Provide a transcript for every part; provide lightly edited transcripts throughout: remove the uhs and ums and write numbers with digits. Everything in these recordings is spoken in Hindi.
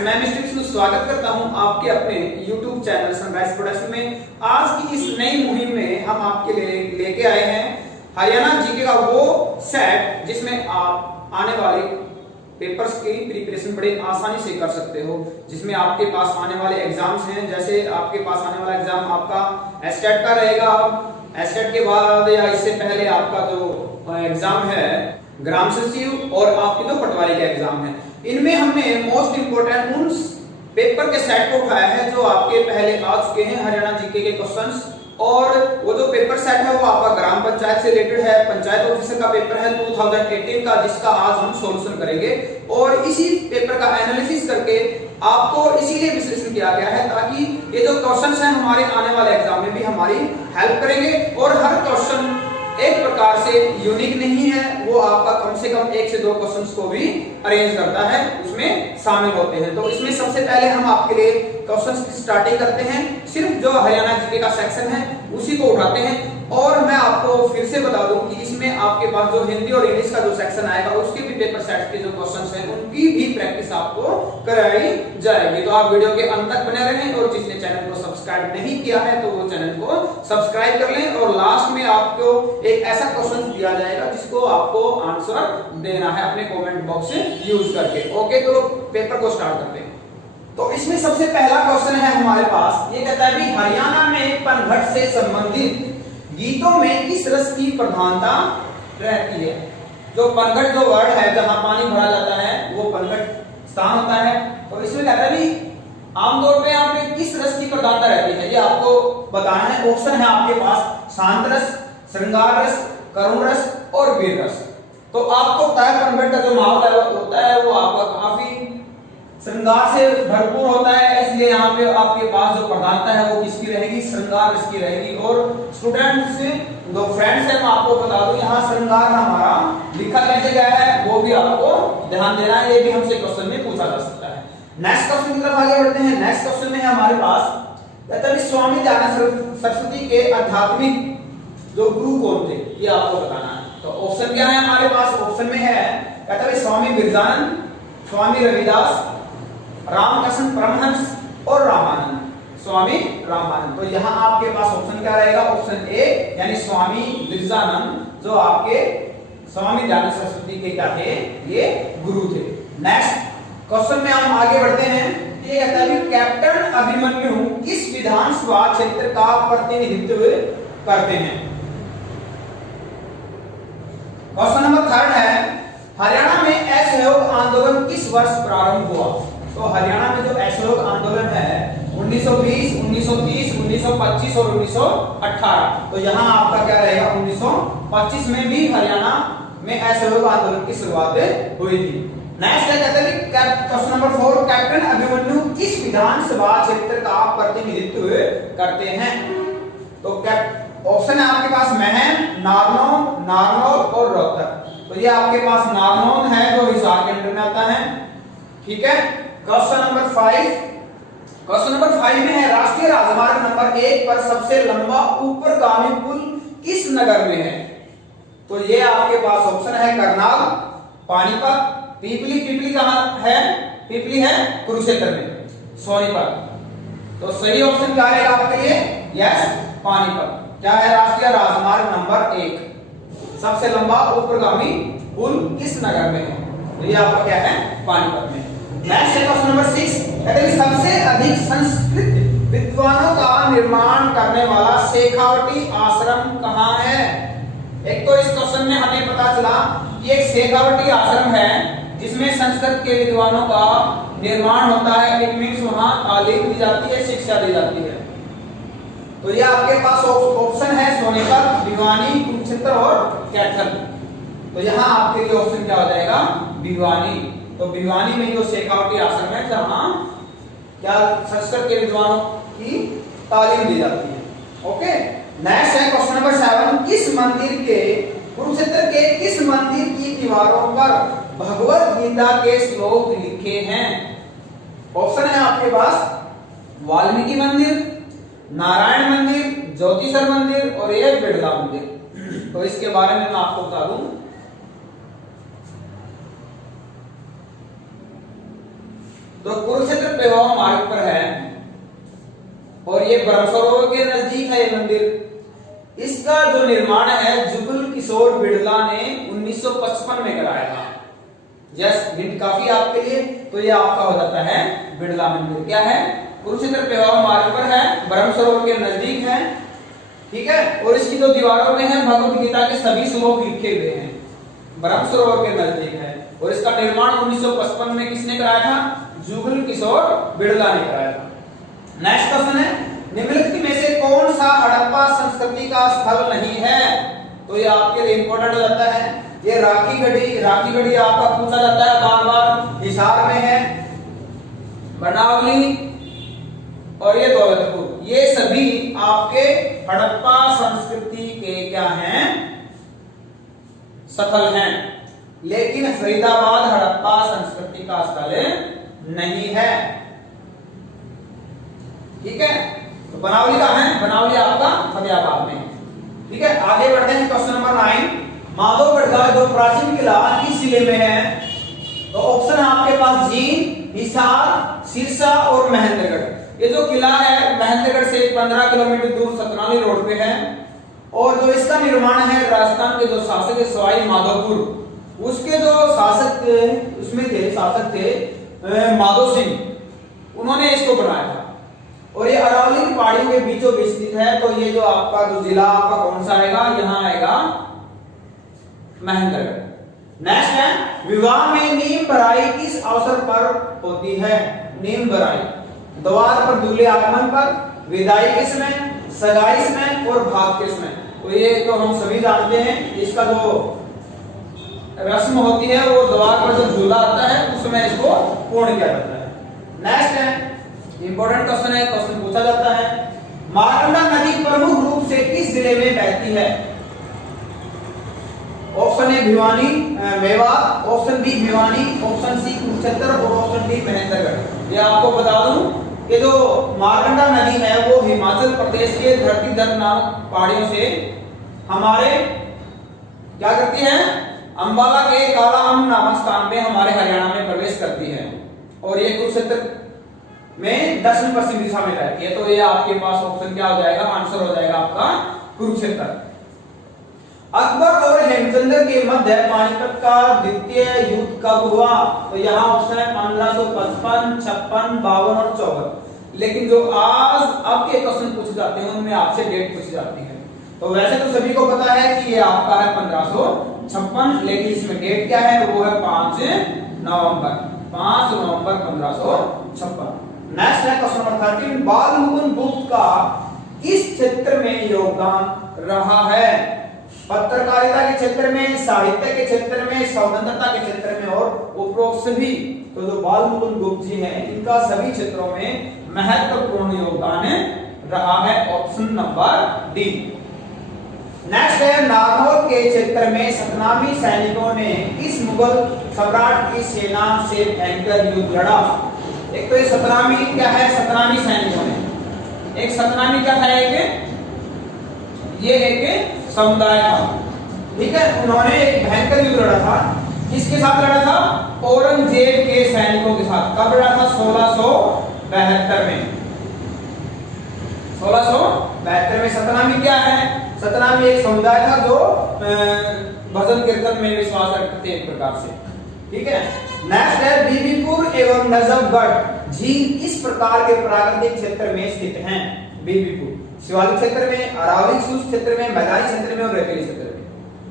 मैं मिस्टर विष्णु स्वागत करता हूं आपके अपने YouTube चैनल सनराइज प्रोडक्शन में। आज की इस नई मुहिम में हम आपके लिए लेके आए हैं हरियाणा जीके का वो सेट जिसमें आप आने वाले पेपर्स की प्रिपरेशन बड़े आसानी से कर सकते हो, जिसमें आपके पास आने वाले एग्जाम्स हैं। जैसे आपके पास आने वाला एग्जाम आपका एसटेट का रहेगा, एसटेट के बाद या इससे पहले आपका जो एग्जाम है ग्राम सचिव और आपके जो पटवारी का एग्जाम है, इनमें हमने मोस्ट इंपोर्टेंट उन पेपर के सेट को उठाया है जो आपके पहले आ चुके हैं हरियाणा जीके के क्वेश्चंस। और वो जो पेपर सेट है वो आपका ग्राम पंचायत से रिलेटेड है, पंचायत ऑफिसर का पेपर है 2018 का, जिसका आज हम सॉल्यूशन करेंगे। और इसी पेपर का एनालिसिस करके आपको इसीलिए विश्लेषण किया गया है ताकि ये जो क्वेश्चंस हैं हमारे आने वाले एग्जाम में भी हमारी हेल्प करेंगे। और हर क्वेश्चन एक प्रकार से यूनिक नहीं है, वो आपका कम से कम 1 से 2 क्वेश्चंस को भी अरेंज करता है, उसमें शामिल होते हैं। तो इसमें सबसे पहले हम आपके लिए क्वेश्चंस की स्टार्टिंग करते हैं। सिर्फ जो हरियाणा जीके का सेक्शन है उसी को उठाते हैं। और मैं आपको फिर से बता दूं कि इसमें आपके पास जो हिंदी और इंग्लिश का जो सेक्शन आएगा उसके भी पेपर सेट के जो क्वेश्चंस हैं उनकी भी प्रैक्टिस आपको कराई जाएगी। तो आप वीडियो के अंत तक बने रहें और जिसने चैनल को सब्सक्राइब नहीं किया है तो वो चैनल को सब्सक्राइब कर लें। और लास्ट में आपको एक ऐसा क्वेश्चन दिया जाएगा जिसको आपको आंसर देना है अपने कमेंट बॉक्स से यूज करके। ओके, तो पेपर को स्टार्ट करते हैं। तो इसमें सबसे पहला क्वेश्चन है हमारे पास, ये कहता है कि हरियाणा में पनघट से संबंधित गीतों में किस रस की प्रधानता रहती है। जो पनघट जो वर्ड है जहां पानी भरा जाता है वो पनघट स्थान होता है। तो इसमें कहता है भी आमतौर पे यहाँ पे किस रस की प्रधानता रहती है, ये आपको बताना है। ऑप्शन है आपके पास शांत रस, श्रृंगार रस, करुण रस और वीर रस। तो आपको पता है पनघट का जो माहौल होता है वो आपका काफी श्रृंगार से भरपूर होता है, इसलिए यहाँ पे आपके पास जो प्रधानता है वो किसकी रहेगी, श्रृंगार रस की रहेगी। और स्टूडेंट्स से जो फ्रेंड्स है मैं आपको बता दूं यहाँ श्रृंगार हमारा लिखा कैसे गया है वो भी आपको ध्यान देना है, ये भी हमसे क्वेश्चन में पूछा जा सकता है। नेक्स्ट क्वेश्चन की तरफ आगे बढ़ते हैं। नेक्स्ट क्वेश्चन में है हमारे पास स्वामी दयानंद सरस्वती के आध्यात्मिक जो गुरु कौन थे, ये आपको बताना है। तो ऑप्शन क्या है हमारे पास, ऑप्शन में है कहता है स्वामी बिरजानंद, स्वामी रविदास, रामकृष्ण परमहंस और रामानंद। स्वामी रामानंद। तो यहाँ आपके पास ऑप्शन क्या रहेगा, ऑप्शन ए यानी स्वामी बिरजानंद जो आपके स्वामी दयानंद सरस्वती के क्या थे, ये गुरु थे। नेक्स्ट क्वेश्चन में हम आगे बढ़ते हैं। ये कहता है कि कैप्टन अभिमन्यु किस विधानसभा क्षेत्र का प्रतिनिधित्व करते हैं। क्वेश्चन नंबर 3 है, हरियाणा में असहयोग आंदोलन किस वर्ष प्रारंभ हुआ। तो हरियाणा में जो असहयोग आंदोलन है 1920, 1930, 1925 और 1918। तो यहाँ आपका क्या रहेगा, 1925 में भी हरियाणा में असहयोग आंदोलन की शुरुआत हुई थी। नेक्स्ट कहते हैं कि क्वेश्चन नंबर 4, कैप्टन अभिमन्यु किस विधानसभा क्षेत्र का प्रतिनिधित्व करते हैं। तो ऑप्शन है आपके पास महम, नारनौल और रोहतक। तो ये आपके पास नारनौल है जो हिसार के अंदर में आता है, ठीक है। क्वेश्चन नंबर 5 में है राष्ट्रीय राजमार्ग नंबर 1 पर सबसे लंबा ऊपरगामी पुल किस नगर में है। तो ये आपके पास ऑप्शन है करनाल, पानीपत, पीपली कहां है, पीपली है कुरुक्षेत्र में, सोनीपत। तो सही ऑप्शन क्या रहेगा आपके लिए, यस पानीपत। क्या है राष्ट्रीय राजमार्ग नंबर 1 सबसे लंबा ऊपरगामी पुल किस नगर में है, तो ये आपका क्या है पानीपत में। नेक्स्ट है क्वेश्चन नंबर 6, कहते हैं सबसे अधिक संस्कृत विद्वानों का निर्माण करने वाला शेखावटी आश्रम कहाँ है। एक तो इस क्वेश्चन में हमें पता चला कि एक शेखावटी आश्रम है जिसमें संस्कृत के विद्वानों का निर्माण होता है, इट मींस वहां तालीम दी जाती है, शिक्षा दी जाती है। तो ये आपके पास ऑप्शन है सोनीपत, भिवानी, कुरुक्षेत्र और कैथल। तो यहाँ आपके लिए ऑप्शन क्या हो जाएगा, भिवानी। तो भिवानी में जो शेखावटी आश्रम है जहां क्या संस्कृत के विद्वानों की तालीम दी जाती है। ओके, नेक्स्ट है क्वेश्चन नंबर 7, किस मंदिर के कुरुक्षेत्र के किस मंदिर की दीवारों पर भगवत गीता के श्लोक लिखे हैं। ऑप्शन है आपके पास वाल्मीकि मंदिर, नारायण मंदिर, ज्योतिषर मंदिर और एक बिड़ला मंदिर। तो इसके बारे में मैं आपको बता दूं, तो कुरुक्षेत्र प्रवाह मार्ग पर है और ये ब्रह्म सरोवर के नजदीक है ये मंदिर। इसका जो निर्माण है जुगल किशोर बिड़ला ने 1955 में कराया था। जस्ट हिंट काफी आपके लिए, तो ये आपका हो जाता है बिड़ला मंदिर। क्या है? कुरुक्षेत्र प्रवाह मार्ग पर है, ब्रह्म सरोवर के नजदीक है, ठीक है। और इसकी जो दीवारों में है भगवत गीता के सभी श्लोक लिखे हुए हैं, ब्रह्म सरोवर के नजदीक है। और इसका निर्माण 1955 में किसने कराया था? जुगल किशोर बिड़ला ने कराया था। नेक्स्ट क्वेश्चन है, निम्नलिखित में से कौन सा हड़प्पा संस्कृति का स्थल नहीं है? तो ये आपके लिए इंपॉर्टेंट हो जाता है। ये राखी गढ़ी आपका पूछा जाता है बार बार। हिसार में है, बनावली और ये दौलतपुर, ये सभी आपके हड़प्पा संस्कृति के क्या हैं? स्थल हैं। लेकिन फरीदाबाद हड़प्पा संस्कृति का स्थल नहीं है, ठीक है। तो बनावली का है, बनावली आपका फतेहाबाद में, ठीक है। आगे बढ़ते हैं क्वेश्चन नंबर 9। माधवगढ़ का जो प्राचीन किला किस जिले में है? तो ऑप्शन है आपके पास जींद, हिसार, सिरसा और महेंद्रगढ़। ये जो किला है महेंद्रगढ़ से 15 किलोमीटर दूर सतनाली रोड पे है। और जो इसका निर्माण है राजस्थान के जो शासक है सवाई माधोपुर, उसके जो शासक थे माधो सिंह, उन्होंने इसको बनाया था। और ये अरावली की पहाड़ियों के बीचों बीच स्थित है। तो ये जो आपका जो जिला आपका कौन सा आएगा? यहाँ आएगा महेंद्रगढ़। नेक्स्ट है, विवाह में नीम भराई किस अवसर पर होती है? नीम भराई द्वार पर दूल्हे आगमन पर, विदाई के समय, सगाई समय और भाग के समय। तो ये तो हम सभी जानते हैं, इसका जो रस्म होती है वो द्वार पर जब दूल्हा आता है उस समय इसको पूर्ण किया जाता है। नेक्स्ट है, इंपॉर्टेंट क्वेश्चन है, क्वेश्चन पूछा जाता है, मारकंडा नदी प्रमुख रूप से किस जिले में बहती है? Option A Bhiwani Mewat, option B Bhiwani, option C Kurukshetra और ऑप्शन डी महेंद्रगढ़। ये आपको बता दूं कि जो मारकंडा नदी है वो हिमाचल प्रदेश के धरती धर नामक पहाड़ियों से हमारे क्या करती है? अंबाला के कालाअंब नामक स्थान में हमारे हरियाणा में प्रवेश करती है। और ये कुरुक्षेत्र में दक्षिण पश्चिम दिशा में रहती है। तो ये आपके पास ऑप्शन क्या हो जाएगा? आंसर हो जाएगा आपका कुरुक्षेत्र। अकबर और हेमचंद्र के मध्य पानीपत का द्वितीय युद्ध कब हुआ? तो यहाँ ऑप्शन है 1555, 56, 52 और 54। लेकिन जो आज आपके क्वेश्चन पूछे जाते हैं उनमें आपसे डेट पूछी जाती है। तो वैसे तो सभी को पता है कि ये आपका है 1556, लेकिन इसमें डेट क्या है? वो है 5 नवंबर 1556। नेक्स्ट है क्वेश्चन नंबर 13, बाल मुकुंद गुप्त का किस क्षेत्र में योगदान रहा है? पत्रकारिता के क्षेत्र में, साहित्य के क्षेत्र में, स्वतंत्रता के क्षेत्र में और उपरोक्त सभी। तो जो बाल मुकुंद गुप्त जी हैं इनका सभी क्षेत्रों में महत्वपूर्ण योगदान रहा है। Option number D. नेक्स्ट है, नागौर के क्षेत्र में सतनामी सैनिकों ने किस मुगल सम्राट की सेना से भयंकर युद्ध लड़ा? एक तो ये सतनामी क्या है? सतनामी सैनिकों ने, एक सतनामी क्या था? ये एक समुदाय था, ठीक है। उन्होंने एक भयंकर युद्ध लड़ा था। किसके साथ लड़ा था? औरंगजेब के सैनिकों के साथ। कब लड़ा था? 1672 में। 1672 में। सतनामी क्या है? सतनामी एक समुदाय था जो भजन कीर्तन में विश्वास रखते थे एक प्रकार से, ठीक है। नेक्स्ट है, बीबीपुर एवं नजफगढ़ झील किस प्रकार के प्राकृतिक क्षेत्र में स्थित हैं? बीबीपुर शिवालिक क्षेत्र में, अरावली शुष्क क्षेत्र में, मैदानी क्षेत्र में और रेतीली क्षेत्र में।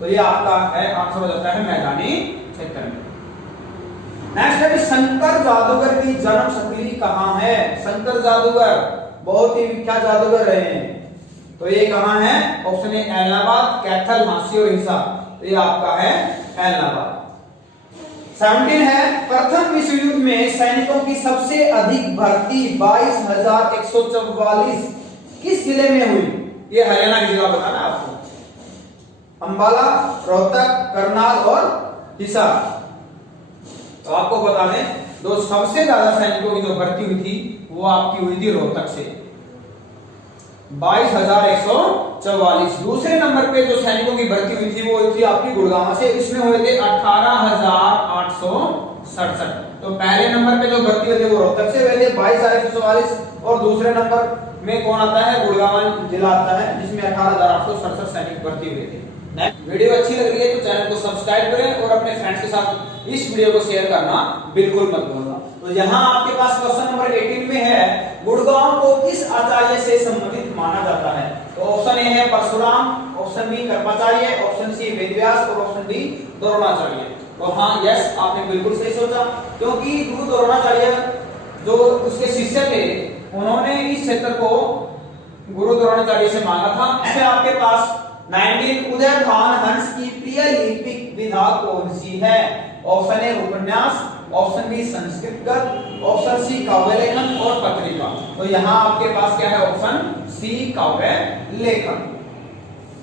तो ये आपका है आंसर हो जाता है मैदानी क्षेत्र में। नेक्स्ट है, शंकर जादूगर की जन्म स्थली कहाँ है? शंकर जादूगर बहुत ही विख्यात जादूगर रहे हैं। तो ये कहाँ है? ऑप्शन ए इलाहाबाद, कैथल, झांसी और हिसार। तो ये आपका है इलाहाबाद। 17 है, प्रथम विश्व युद्ध में सैनिकों की सबसे अधिक भर्ती 22,144 किस जिले में हुई? ये हरियाणा का जिला बताना आपको। अंबाला, रोहतक, करनाल और हिसार। तो आपको बता दें, दो सबसे ज्यादा सैनिकों की जो भर्ती हुई थी वो आपकी हुई थी रोहतक से। 22,144। दूसरे नंबर पे जो सैनिकों की भर्ती हुई थी वो थी आपकी गुड़गांव से, इसमें हुए थे 18,867। तो पहले नंबर पे जो भर्ती हुए थे वो रोहतक से हुए थे 22,144, और दूसरे नंबर में कौन आता है, गुड़गांव जिला आता है, जिसमें 18,867 सैनिक भर्ती हुए थे। वीडियो अच्छी लग रही है तो चैनल को सब्सक्राइब करें और अपने फ्रेंड्स के साथ इस वीडियो को शेयर करना बिल्कुल मत भूलना। तो यहाँ आपके पास क्वेश्चन नंबर 18 में है, गुड़गांव को किस आचार्य से संबंधित माना जाता है? तो ऑप्शन ए है Parshuram, option B Kripacharya, option C Vedvyas और ऑप्शन डी द्रोणाचार्य। तो हाँ, यस, आपने बिल्कुल सही सोचा, क्योंकि गुरु द्रोणाचार्य जो उसके शिष्य थे उन्होंने इस क्षेत्र को गुरु द्रोणाचार्य से मांगा था। इसमें आपके पास 19 उदय भान हंस की प्रिय लिपिक विधा कौन सी है? ऑप्शन ए उपन्यास, ऑप्शन बी संस्कृतगत, ऑप्शन सी काव्य लेखन और पत्रिका। तो यहाँ आपके पास क्या है, ऑप्शन सी काव्य लेखन।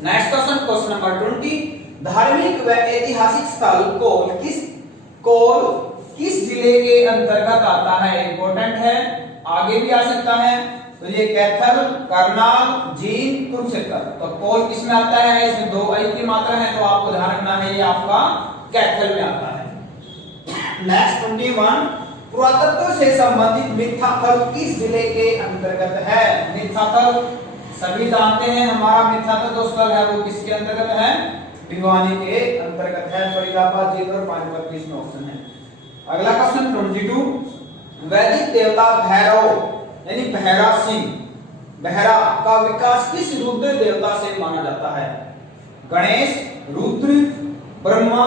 नेक्स्ट क्वेश्चन, क्वेश्चन नंबर 20, धार्मिक व ऐतिहासिक स्थल कोल किस जिले के अंतर्गत आता है? इंपॉर्टेंट है, आगे भी आ सकता है। तो ये कैथल, करनाल, जींद, कुरुक्षेत्र। तो कोल किसमें आता है? इसमें 2 आई की मात्रा है, तो आपको ध्यान रखना है ये आपका कैथल में आता है। नेक्स्ट 21, पुरातत्व से संबंधित मिथ्याथल किस जिले के अंतर्गत है? मिथ्याथल सभी जानते हैं, हमारा मिथ्याथल जो स्थल है वो किसके अंतर्गत है? भिवानी के अंतर्गत है। फरीदाबाद, जींद और पानीपत की इसमें ऑप्शन है। अगला क्वेश्चन 22, वैदिक देवता भैरव यानी भैरा सिंह बहरा का विकास किस रुद्र देवता से माना जाता है? गणेश, रुद्र, ब्रह्मा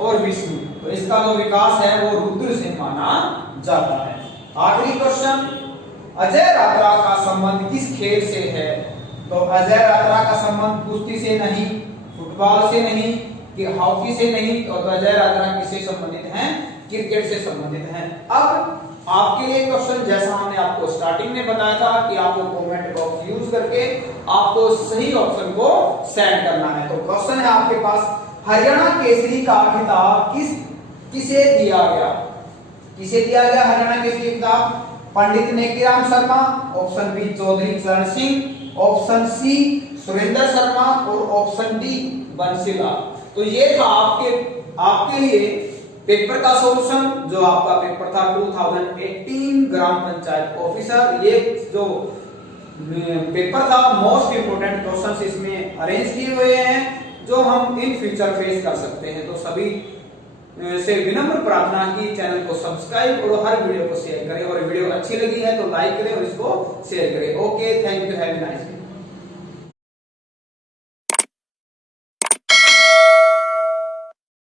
और विष्णु। तो इसका जो विकास है वो रुद्र से माना जाता है। आखिरी क्वेश्चन, अजय यात्रा का संबंध किस खेल से है? तो अजय यात्रा का संबंध कुश्ती से नहीं, फुटबॉल से नहीं, कि हॉकी से नहीं, तो अजय यात्रा किससे संबंधित है? क्रिकेट से संबंधित है। अब आपके लिए क्वेश्चन, जैसा हमने आपको स्टार्टिंग में बताया था कि आपको कमेंट बॉक्स यूज करके आपको सही ऑप्शन को सेट करना है। तो क्वेश्चन है आपके पास, हरियाणा केसरी का खिताब किसे दिया गया? किसे दिया गया हरियाणा केसरी खिताब? पंडित नेकीराम शर्मा, ऑप्शन बी चौधरी चरण सिंह, ऑप्शन सी सुरेंद्र शर्मा और ऑप्शन डी बंसीलाल। तो ये था आपके लिए पेपर का सॉल्यूशन, जो आपका पेपर था 2018 ग्राम पंचायत ऑफिसर। ये जो पेपर था मोस्ट इंपोर्टेंट क्वेश्चंस इसमें अरेंज किए हुए हैं, जो हम इन फ्यूचर फेस कर सकते हैं। तो सभी से विनम्र प्रार्थना की चैनल को सब्सक्राइब और हर वीडियो को शेयर करें, और वीडियो अच्छी लगी है तो लाइक करें और इसको शेयर करें। Okay, thank you, have a nice day.